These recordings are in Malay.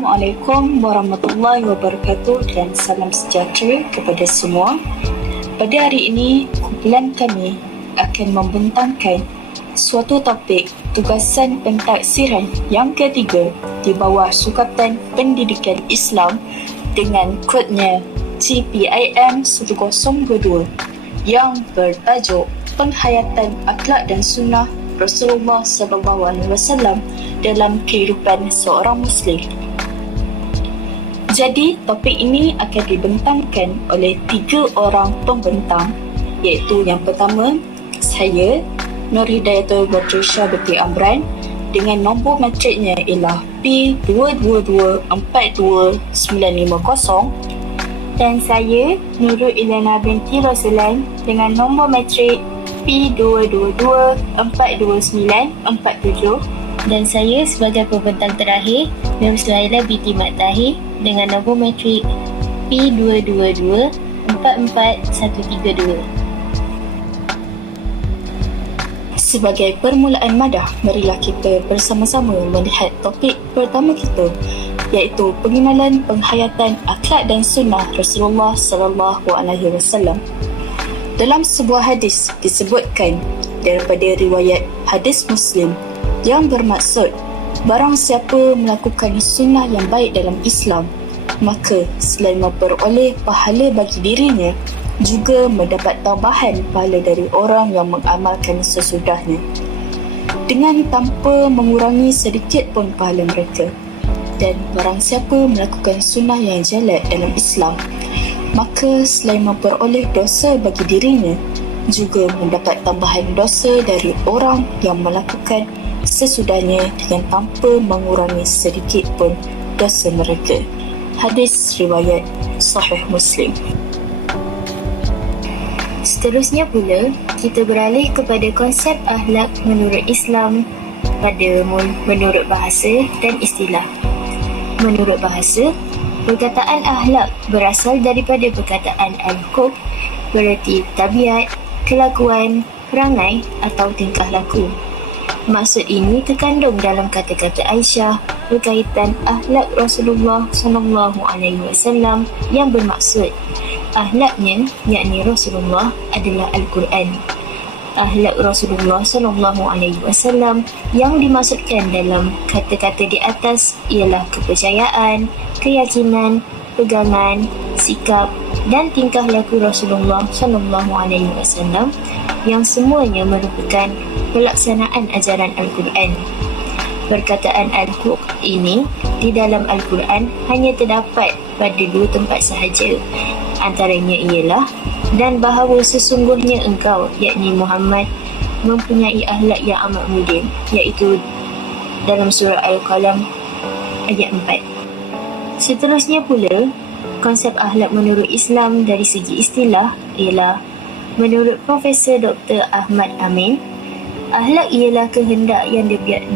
Assalamualaikum warahmatullahi wabarakatuh dan salam sejahtera kepada semua. Pada hari ini, kumpulan kami akan membentangkan suatu topik tugasan pentaksiran yang ketiga di bawah Sukatan Pendidikan Islam dengan kodnya TPIM 1022 yang bertajuk Penghayatan Akhlak dan Sunnah Rasulullah SAW dalam kehidupan seorang Muslim. Jadi, topik ini akan dibentangkan oleh 3 orang pembentang, iaitu yang pertama, saya, Nur Hidayatul Batrisya binti Amran, dengan nombor matriknya ialah P222429950, dan saya, Nurul Ilana binti Rosulan, dengan nombor matrik P222429947, dan saya sebagai pembentang terakhir, Nur Suhaila binti Mat Tahir, dengan nombor matrik P222444132. Sebagai permulaan madah, marilah kita bersama-sama melihat topik pertama kita, iaitu pengenalan penghayatan akhlak dan sunnah Rasulullah SAW. Dalam sebuah hadis disebutkan daripada riwayat hadis Muslim yang bermaksud, barang siapa melakukan sunnah yang baik dalam Islam, maka selain memperoleh pahala bagi dirinya, juga mendapat tambahan pahala dari orang yang mengamalkan sesudahnya, dengan tanpa mengurangi sedikit pun pahala mereka. Dan barang siapa melakukan sunnah yang jelek dalam Islam, maka selain memperoleh dosa bagi dirinya, juga mendapat tambahan dosa dari orang yang melakukan sesudahnya dengan tanpa mengurangi sedikit pun dosa mereka. Hadis riwayat Sahih Muslim. Seterusnya pula, kita beralih kepada konsep akhlak menurut Islam pada menurut bahasa dan istilah. Menurut bahasa, perkataan akhlak berasal daripada perkataan al-khulq, bererti tabiat, kelakuan, perangai atau tingkah laku. Maksud ini terkandung dalam kata-kata Aisyah berkaitan akhlak Rasulullah SAW yang bermaksud akhlaknya, yakni Rasulullah, adalah Al-Quran. Akhlak Rasulullah SAW yang dimaksudkan dalam kata-kata di atas ialah kepercayaan, keyakinan, pegangan, sikap dan tingkah laku Rasulullah SAW yang semuanya merupakan pelaksanaan ajaran Al-Quran. Perkataan Al-Khulq ini di dalam Al-Quran hanya terdapat pada 2 tempat sahaja. Antaranya ialah, dan bahawa sesungguhnya engkau, yakni Muhammad, mempunyai akhlak yang amat mulia, iaitu dalam surah Al-Qalam ayat 4. Seterusnya pula, konsep akhlak menurut Islam dari segi istilah ialah, menurut Profesor Dr. Ahmad Amin, akhlak ialah kehendak yang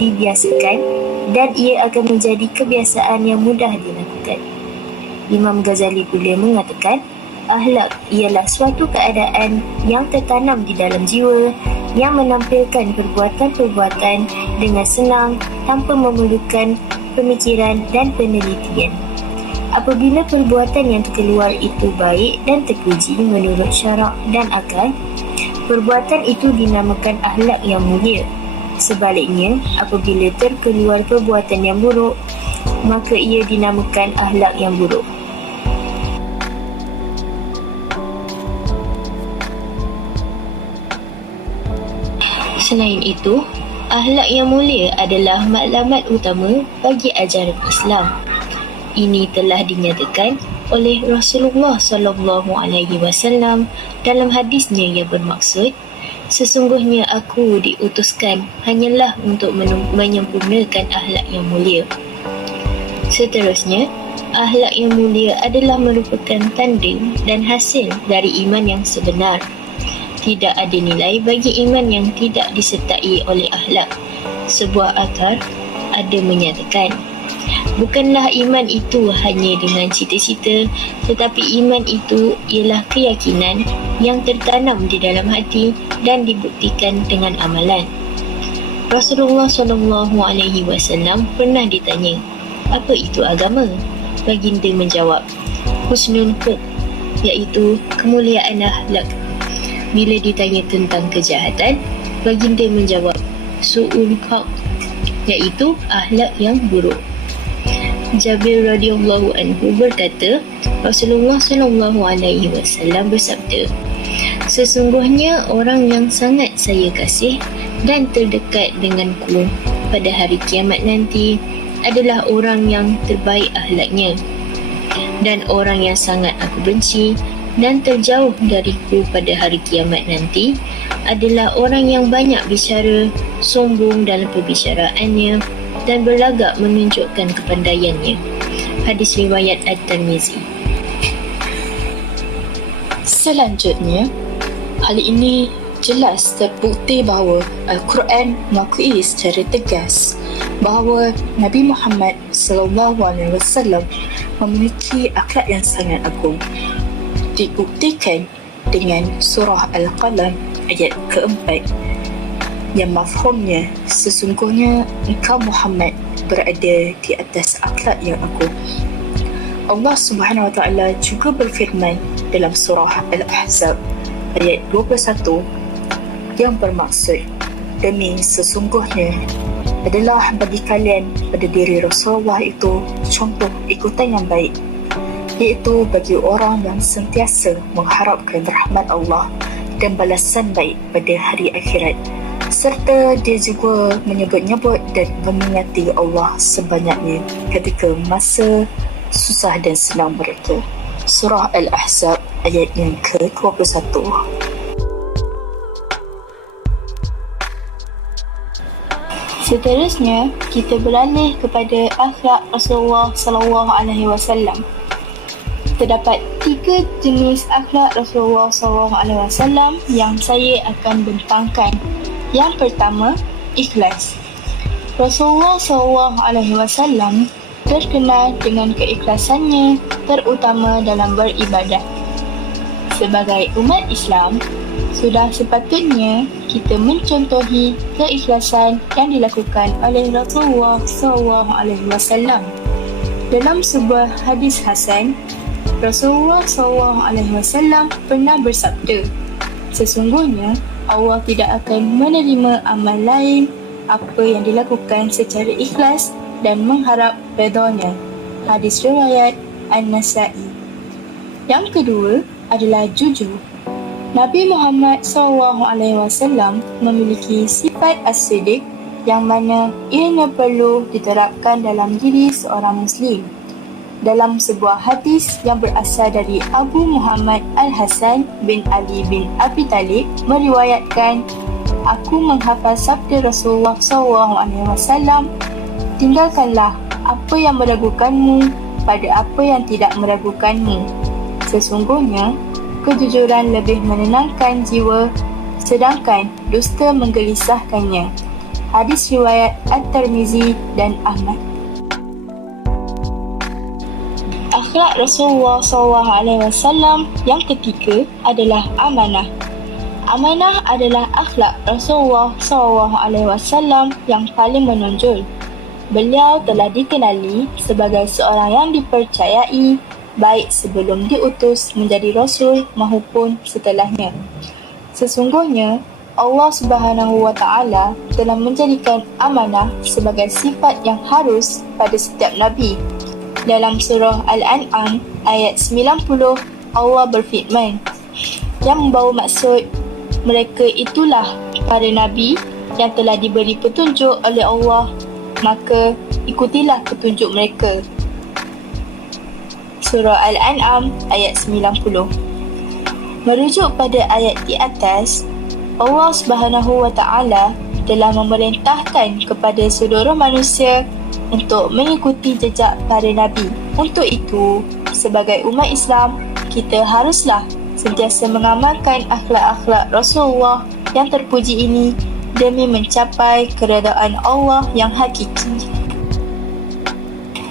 dibiasakan dan ia akan menjadi kebiasaan yang mudah dilakukan. Imam Ghazali pula mengatakan, akhlak ialah suatu keadaan yang tertanam di dalam jiwa yang menampilkan perbuatan-perbuatan dengan senang tanpa memerlukan pemikiran dan penelitian. Apabila perbuatan yang terkeluar itu baik dan terpuji menurut syarak dan akal, perbuatan itu dinamakan akhlak yang mulia. Sebaliknya, apabila terkeluar perbuatan yang buruk, maka ia dinamakan akhlak yang buruk. Selain itu, akhlak yang mulia adalah maklumat utama bagi ajaran Islam. Ini telah dinyatakan oleh Rasulullah SAW dalam hadisnya yang bermaksud, sesungguhnya aku diutuskan hanyalah untuk menyempurnakan akhlak yang mulia. Seterusnya, akhlak yang mulia adalah merupakan tanda dan hasil dari iman yang sebenar. Tidak ada nilai bagi iman yang tidak disertai oleh akhlak. Sebuah akar ada menyatakan, bukanlah iman itu hanya dengan cita-cita, tetapi iman itu ialah keyakinan yang tertanam di dalam hati dan dibuktikan dengan amalan. Rasulullah SAW pernah ditanya, Apa itu agama? Baginda menjawab, husnul khuluq, iaitu kemuliaan akhlak. Bila ditanya tentang kejahatan, baginda menjawab, su'ul khuluq, iaitu akhlak yang buruk. Jabir radhiyallahu anhu berkata, Rasulullah sallallahu alaihi wasallam bersabda, sesungguhnya orang yang sangat saya kasih dan terdekat denganku pada hari kiamat nanti adalah orang yang terbaik akhlaknya, dan orang yang sangat aku benci dan terjauh dariku pada hari kiamat nanti adalah orang yang banyak bicara, sombong dalam perbicaraannya dan berlagak menunjukkan kepandaiannya. Hadis riwayat At-Tirmizi. Selanjutnya, hal ini jelas terbukti bahawa Al-Quran mengakui secara tegas bahawa Nabi Muhammad SAW memiliki akhlak yang sangat agung. Dibuktikan dengan surah Al-Qalam ayat keempat yang mafhumnya, sesungguhnya engkau Muhammad berada di atas akhlak yang agung. Allah Subhanahu Wa Taala juga berfirman dalam surah Al-Ahzab ayat 21 yang bermaksud, demi sesungguhnya adalah bagi kalian pada diri Rasulullah itu contoh ikutan yang baik, iaitu bagi orang yang sentiasa mengharapkan rahmat Allah dan balasan baik pada hari akhirat, serta dia juga menyebut-nyebut dan mengingati Allah sebanyaknya ketika masa susah dan senang mereka. Surah Al-Ahzab ayat yang ke-21. Seterusnya, kita beralih kepada akhlak Rasulullah SAW. Terdapat 3 jenis akhlak Rasulullah SAW yang saya akan bentangkan. Yang pertama, ikhlas. Rasulullah SAW terkenal dengan keikhlasannya, terutama dalam beribadah. Sebagai umat Islam, sudah sepatutnya kita mencontohi keikhlasan yang dilakukan oleh Rasulullah SAW. Dalam sebuah hadis hasan, Rasulullah SAW pernah bersabda, sesungguhnya Allah tidak akan menerima amal lain apa yang dilakukan secara ikhlas dan mengharap redanya. Hadis riwayat An-Nasa'i. Yang kedua adalah jujur. Nabi Muhammad SAW memiliki sifat as-siddiq yang mana ianya perlu diterapkan dalam diri seorang Muslim. Dalam sebuah hadis yang berasal dari Abu Muhammad Al-Hasan bin Ali bin Abi Talib meriwayatkan, aku menghafal sabda Rasulullah SAW, tinggalkanlah apa yang meragukanmu pada apa yang tidak meragukanmu. Sesungguhnya, kejujuran lebih menenangkan jiwa, sedangkan dusta menggelisahkannya. Hadis riwayat At-Tirmizi dan Ahmad. Akhlak Rasulullah SAW yang ketiga adalah amanah. Amanah adalah akhlak Rasulullah SAW yang paling menonjol. Beliau telah dikenali sebagai seorang yang dipercayai baik sebelum diutus menjadi Rasul maupun setelahnya. Sesungguhnya, Allah Subhanahu Wa Taala telah menjadikan amanah sebagai sifat yang harus pada setiap Nabi. Dalam surah Al-An'am ayat 90, Allah berfirman, yang membawa maksud mereka itulah para Nabi yang telah diberi petunjuk oleh Allah, maka ikutilah petunjuk mereka. Surah Al-An'am ayat 90. Merujuk pada ayat di atas, Allah Subhanahu Wa Taala telah memerintahkan kepada seluruh manusia untuk mengikuti jejak para Nabi. Untuk itu, sebagai umat Islam, kita haruslah sentiasa mengamalkan akhlak-akhlak Rasulullah yang terpuji ini demi mencapai keredaan Allah yang hakiki.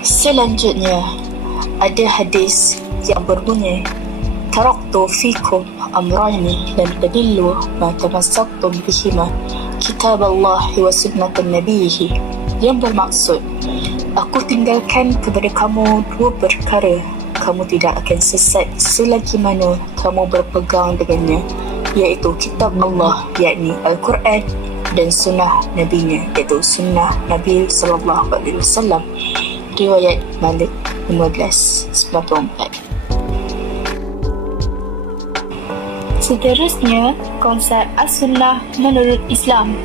Selanjutnya, ada hadis yang berbunyi, taraktu fikum amrani lan tadillu ma tamassaktum bihima kitab Allah wa sunnatan nabiyhi, yang bermaksud, Aku tinggalkan kepada kamu dua perkara. Kamu tidak akan sesat selagi mana kamu berpegang dengannya, iaitu kitab Allah, yakni Al-Quran, dan sunnah Nabi-Nya, iaitu sunnah Nabi SAW. Riwayat Malik 1594. Seterusnya, konsep As-Sunnah menurut Islam.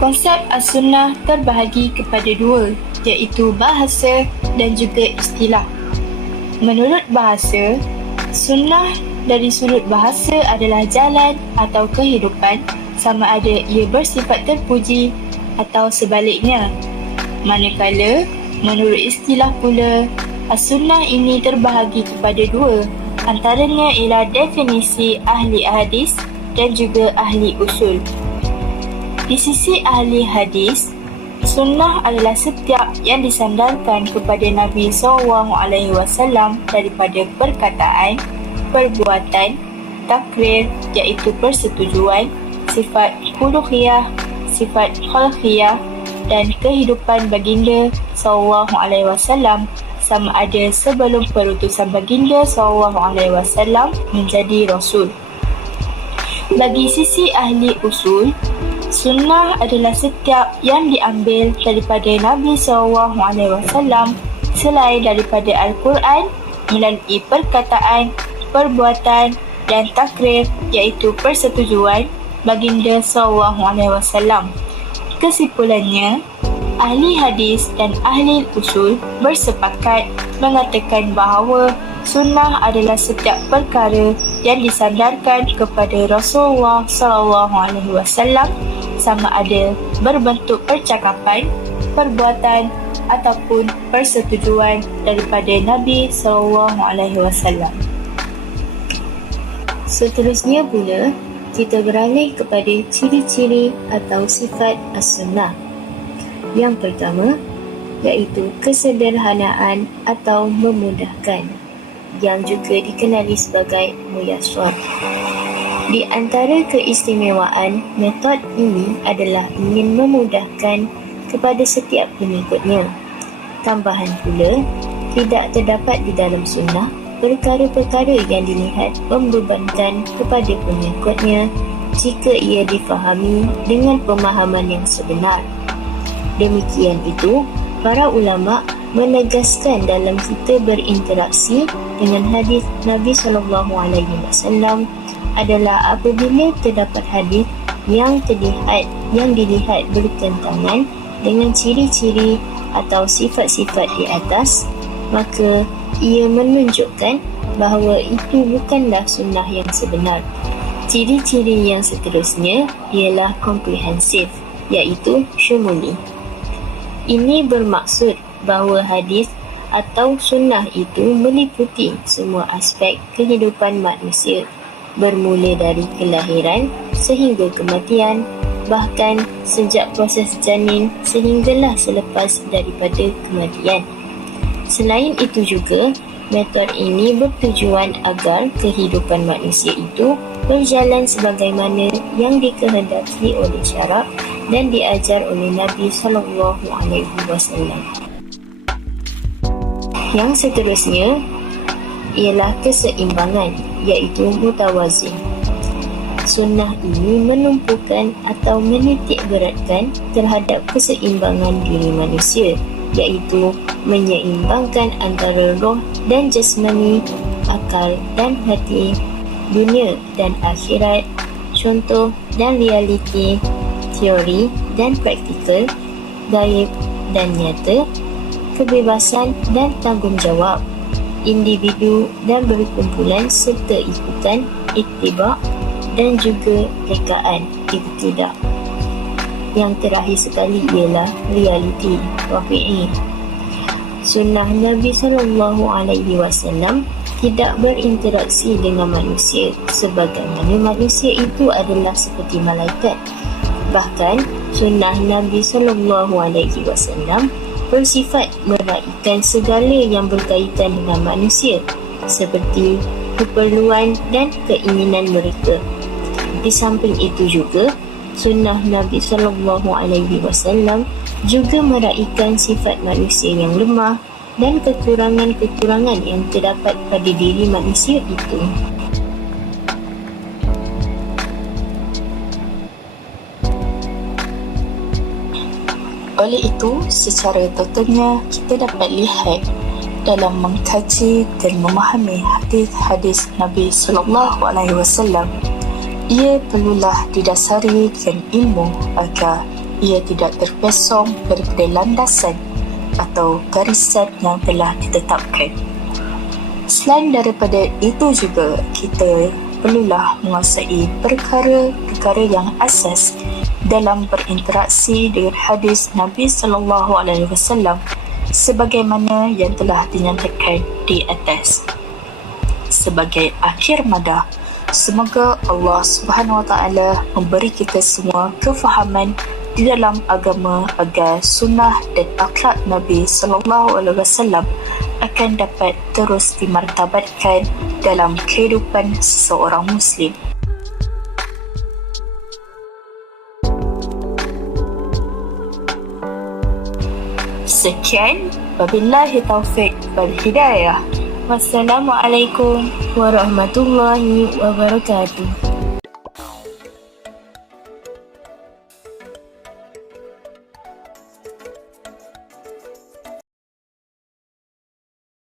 Konsep As-Sunnah terbahagi kepada dua, iaitu bahasa dan juga istilah. Menurut bahasa, sunnah dari sudut bahasa adalah jalan atau kehidupan, sama ada ia bersifat terpuji atau sebaliknya. Manakala, menurut istilah pula, As-Sunnah ini terbahagi kepada dua, antaranya ialah definisi ahli hadis dan juga ahli usul. Di sisi ahli hadis, sunnah adalah setiap yang disandarkan kepada Nabi SAW daripada perkataan, perbuatan, takrir iaitu persetujuan, sifat khuluqiyah, sifat khalqiyah dan kehidupan baginda SAW sama ada sebelum perutusan baginda SAW menjadi Rasul. Bagi sisi ahli usul, sunnah adalah setiap yang diambil daripada Nabi SAW selain daripada Al-Quran melalui perkataan, perbuatan dan takrir iaitu persetujuan baginda SAW. Kesimpulannya, ahli hadis dan ahli usul bersepakat mengatakan bahawa sunnah adalah setiap perkara yang disandarkan kepada Rasulullah SAW sama ada berbentuk percakapan, perbuatan ataupun persetujuan daripada Nabi SAW. Seterusnya pula, kita beralih kepada ciri-ciri atau sifat As-Sunnah. Yang pertama, iaitu kesederhanaan atau memudahkan, yang juga dikenali sebagai muyassar. Di antara keistimewaan metod ini adalah ingin memudahkan kepada setiap pengikutnya. Tambahan pula, tidak terdapat di dalam sunnah perkara-perkara yang dilihat membebankan kepada pengikutnya jika ia difahami dengan pemahaman yang sebenar. Demikian itu, para ulama menegaskan dalam kita berinteraksi dengan hadis Nabi SAW adalah apabila terdapat hadis yang dilihat bertentangan dengan ciri-ciri atau sifat-sifat di atas, maka ia menunjukkan bahawa itu bukanlah sunnah yang sebenar. Ciri-ciri yang seterusnya ialah komprehensif, iaitu syumuli. Ini bermaksud bahawa hadis atau sunnah itu meliputi semua aspek kehidupan manusia, bermula dari kelahiran sehingga kematian, bahkan sejak proses janin sehinggalah selepas daripada kematian. Selain itu juga, metod ini bertujuan agar kehidupan manusia itu berjalan sebagaimana yang dikehendaki oleh syarak dan diajar oleh Nabi SAW. Yang seterusnya ialah keseimbangan, iaitu mutawazin. Sunnah ini menumpukan atau menitik beratkan terhadap keseimbangan diri manusia, iaitu menyeimbangkan antara roh dan jasmani, akal dan hati, dunia dan akhirat, contoh dan realiti, teori dan praktikal, gaib dan nyata, kebebasan dan tanggungjawab, individu dan berkumpulan serta ikutan, ittiba' dan juga rekaan, iqtidah. Yang terakhir sekali ialah realiti, waqi'i. Sunnah Nabi SAW tidak berinteraksi dengan manusia sebagaimana manusia itu adalah seperti malaikat. Bahkan, sunnah Nabi SAW bersifat meraihkan segala yang berkaitan dengan manusia seperti keperluan dan keinginan mereka. Di samping itu juga, sunnah Nabi sallallahu alaihi wasallam juga meraihkan sifat manusia yang lemah dan kekurangan-kekurangan yang terdapat pada diri manusia itu. Oleh itu, secara totalnya kita dapat lihat dalam mengkaji dan memahami hadis-hadis Nabi sallallahu alaihi wasallam, ia perlulah didasari dengan ilmu agar ia tidak terpesong daripada landasan atau garisan yang telah ditetapkan. Selain daripada itu juga, kita perlulah menguasai perkara-perkara yang asas dalam berinteraksi dengan hadis Nabi sallallahu alaihi wasallam sebagaimana yang telah dinyatakan di atas. Sebagai akhir madah, semoga Allah Subhanahu wa taala memberi kita semua kefahaman di dalam agama agar sunnah dan akhlak Nabi sallallahu alaihi wasallam akan dapat terus dimartabatkan dalam kehidupan seseorang muslim. Sekian, wabillahi taufiq wal hidayah. Wassalamualaikum warahmatullahi wabarakatuh.